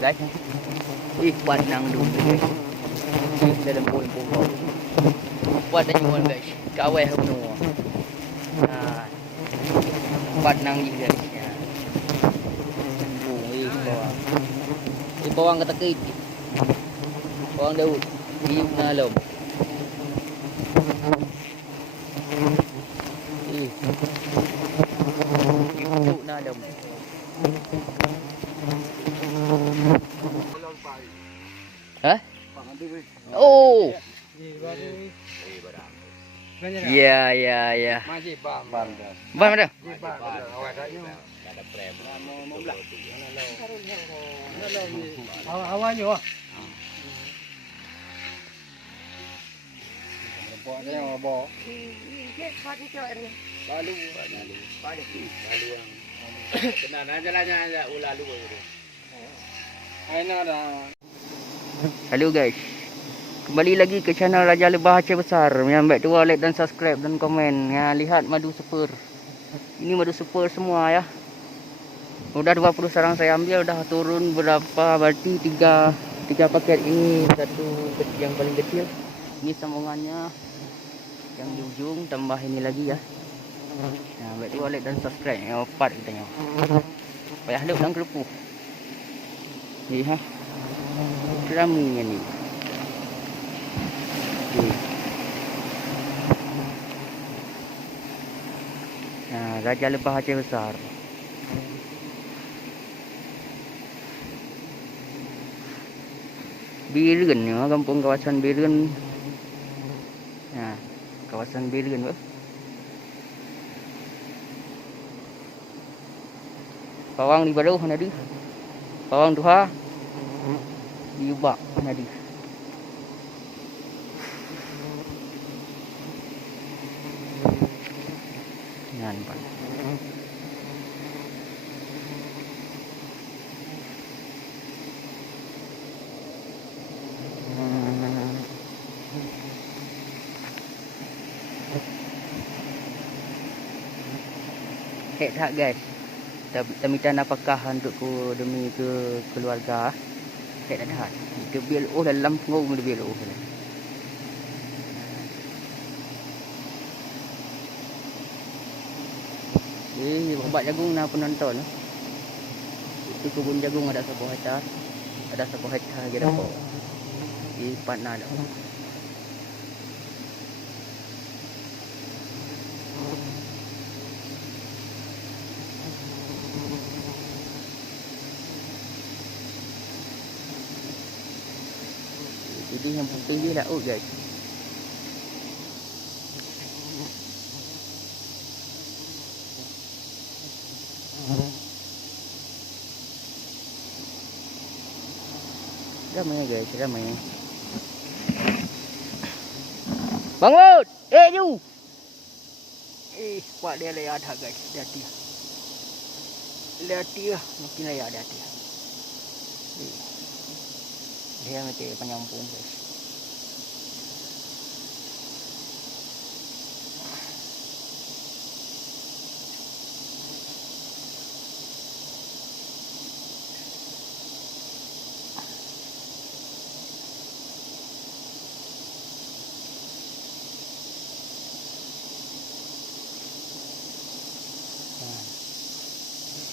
guys. Ih, buat nang dulu guys. Dalam pun buat dah nyuan guys. Kawai hunu. Nah, buat nang ni guys. Ya. Ih, bawang. Ih, bawang kata kait. Bawang daun. Iuk na lom. Ih. Iuk na lom. Hah? Oh. Ya, ya, ya. Ban ada? Awalnya wah. Halo guys. Kembali lagi ke channel Raja Lebah Aceh Besar. Yang baik tu like dan subscribe dan komen. Ya, lihat madu super. Ini madu super semua ya. Udah 20 sarang saya ambil, udah turun berapa? Berarti 3 paket ini, satu yang paling kecil. Ini sambungannya yang di ujung, tambah ini lagi ya. Nah, baik tu like dan subscribe. Yang 4 katanya. Payah lep dan kerupu. Ni ha. Raminya ni. Nah, Raja Lebah Aceh Besar. Birun ya, kampung kawasan Birun. Nah, kawasan Birun. Pawang di baru mana di? Pawang duha di ubak mana di? Nah, nampak. Tak guys. Tamitan apakah untuk demi ke keluarga? Tak dah. Kita BLO dalam pengurung BLO. Obat jagung nak penonton. Itu kebun jagung ada 1 hektar. Ada 1 hektar je dah. Partner dah. Jadi yang penting dia laut guys. Ramai guys, ramai. Bangun! Ju! Kuat dia layak dah guys, hati-hati. Hati-hati lah, makin layak hati-hati. Dia macam penyampung guys.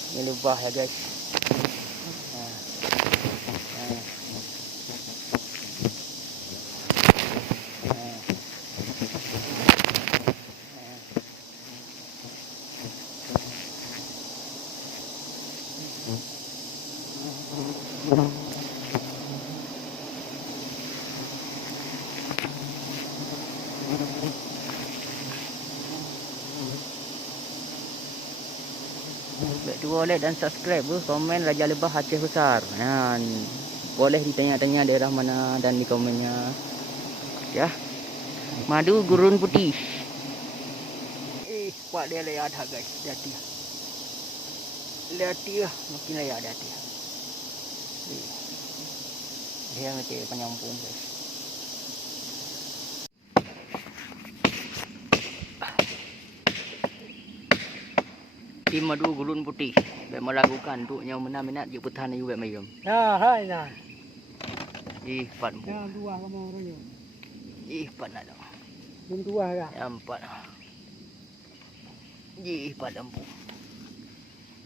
Ini lebah ya guys. Baik tu boleh dan subscribe, komen Raja Lebah Aceh Besar. Dan boleh ditanya-tanya daerah mana dan di komennya. Ya. Madu gurun putih. Kuat dia layak dah guys, hati-hati. Hati-hati lah, makin layak hati-hati. Dia macam penyampung guys. Tim madu gulun putih. Baik melakukan untuknya minat je petan ayu baik mayum. Ya, hai nah. Pat bu. Yang dua kamu orangnya. Pat nak. Belum dua kan? Yang 4. Pat lampu.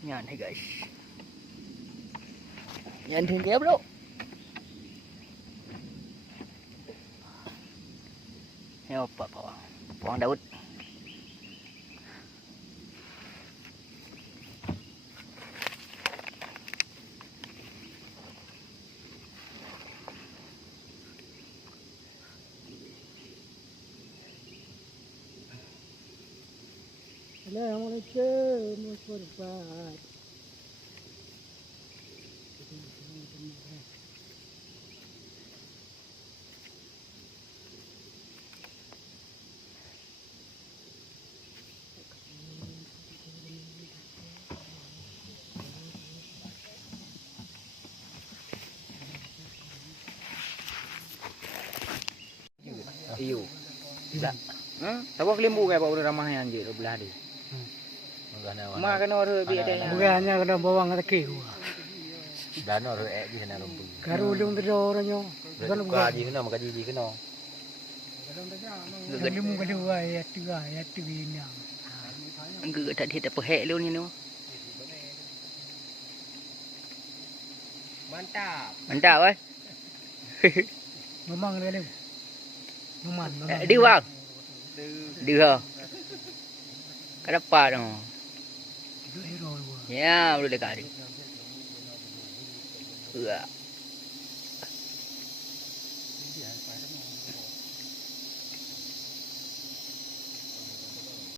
Nyan hai guys. Nyan dia bro. Yang 4 bawang. Bawang Daud. Assalamualaikum warahmatullahi. Iyo. Tidak. Tahu kelimbu kayak pak udah ramahnya anjir belah di. Makan orang bi ada. Bukannya kena bawang teki. Dan orang di sana lumpuh. Karulung tu orangnya. Bukan kaji kena, maka kaji kena. Kedemu kedua ya tiga ini. Enggak tak dia tak pehek lu ni no. Mantap. Mantap eh. Memang dia ni. Memang. Dia bang. Dia. Kenapa dong? Ya, boleh dekat dia.